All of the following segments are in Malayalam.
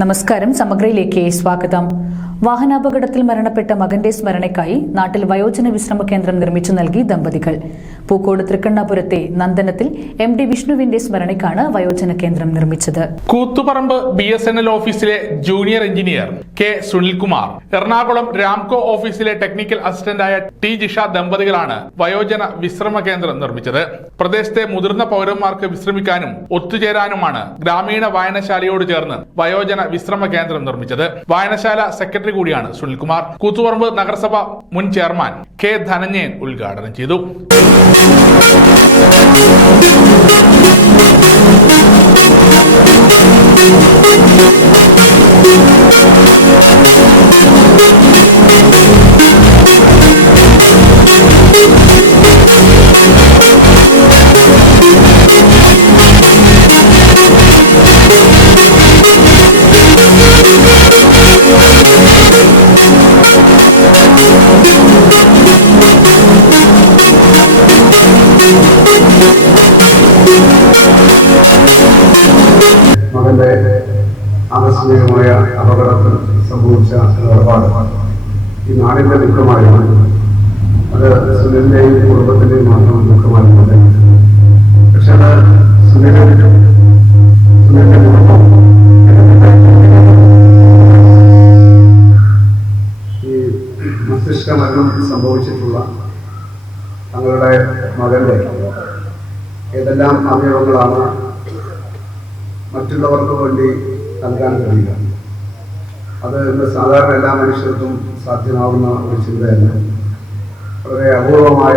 നമസ്കാരം. സമഗ്രയിലേക്ക് സ്വാഗതം. വാഹനാപകടത്തിൽ മരണപ്പെട്ട മകന്റെ സ്മരണയ്ക്കായി നാട്ടിൽ വയോജന വിശ്രമ കേന്ദ്രം നിർമ്മിച്ചു നൽകി ദമ്പതികൾ. പൂക്കോട് തൃക്കണ്ണാപുരത്തെ നന്ദനത്തിൽ MD വിഷ്ണുവിന്റെ സ്മരണയ്ക്കാണ് വയോജന കേന്ദ്രം നിർമ്മിച്ചത്. കൂത്തുപറമ്പ് BSNL ഓഫീസിലെ junior engineer K Sunilkumar, Ernakulam Ramco ഓഫീസിലെ ടെക്നിക്കൽ അസിസ്റ്റന്റായ T ജിഷ ദമ്പതികളാണ് വയോജന വിശ്രമ കേന്ദ്രം നിർമ്മിച്ചത്. പ്രദേശത്തെ മുതിർന്ന പൗരന്മാർക്ക് വിശ്രമിക്കാനും ഒത്തുചേരാനുമാണ് ഗ്രാമീണ വായനശാലയോട് ചേർന്ന് വയോജന വിശ്രമ കേന്ദ്രം നിർമ്മിച്ചത്. വായനശാല സെക്രട്ടറി കൂടിയാണ് സുനിൽകുമാർ. കൂത്തുപറമ്പ് നഗരസഭ മുൻ ചെയർമാൻ K ധനഞ്ജയൻ ഉദ്ഘാടനം ചെയ്തു. മകന്റെ ആകസ്മികമായ അപകടത്തിൽ സംഭവിച്ച വേർപാട് ഈ നാടിന്റെ ദുഃഖമായിരുന്നു. അത് സുനിലിന്റെയും കുടുംബത്തിന്റെയും മാത്രം ദുഃഖമായിരുന്നത്. പക്ഷെ അത് സുനിലിന്റെ കുടുംബം ഈ മസ്തിഷ്ക മരണം സംഭവിച്ചിട്ടുള്ള തങ്ങളുടെ മകന്റെ ഏതെല്ലാം അവയവങ്ങളാണ് മറ്റുള്ളവർക്ക് വേണ്ടി നൽകാൻ കഴിയുക. അത് ഇന്ന് സാധാരണ എല്ലാ മനുഷ്യർക്കും സാധ്യമാവുന്ന ഒരു ചിന്തയല്ല. വളരെ അപൂർവമായ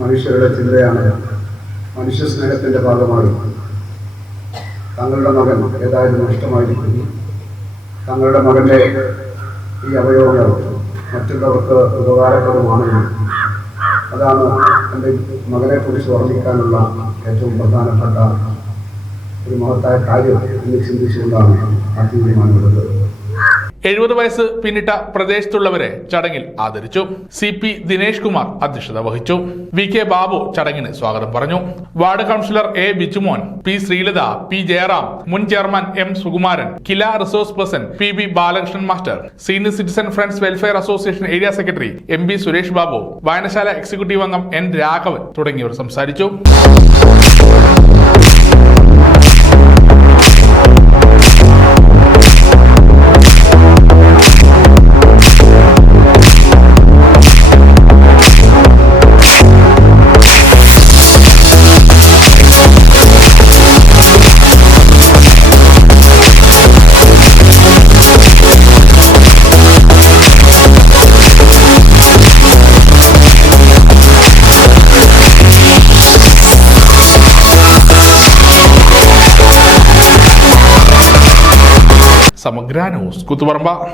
മനുഷ്യരുടെ ചിന്തയാണ് മനുഷ്യ സ്നേഹത്തിൻ്റെ ഭാഗമായി തങ്ങളുടെ മകൻ ഏതായാലും നഷ്ടമായിരിക്കുന്നു. തങ്ങളുടെ മകൻ്റെ ഈ അവയവങ്ങൾ മറ്റുള്ളവർക്ക് ഉപകാരപ്രദമാണെന്ന് അതാണ് എൻ്റെ മകനെക്കുറിച്ച് ഓർമ്മിക്കാനുള്ള ഏറ്റവും പ്രധാനപ്പെട്ട ഒരു മഹത്തായ കാര്യം എന്ന് ചിന്തിച്ചുകൊണ്ടാണ് ആ തീരുമാനമെടുത്തത്. 70 വയസ്സ് പിന്നിട്ട പ്രദേശത്തുള്ളവരെ ചടങ്ങിൽ ആദരിച്ചു. CP ദിനേഷ് കുമാർ അധ്യക്ഷത വഹിച്ചു. VK ബാബു ചടങ്ങിന് സ്വാഗതം പറഞ്ഞു. Ward councillor A Bijumon, P Sreelatha, P Jayaram, മുൻ chairman M Sukumaran, Kila resource person PB Balakrishnan master, senior citizen friends welfare association area secretary MB Suresh Babu, വായനശാല എക്സിക്യൂട്ടീവ് അംഗം N രാഘവൻ തുടങ്ങിയവർ സംസാരിച്ചു. സമഗ്ര ന്യൂസ്, കൂത്തുപറമ്പ.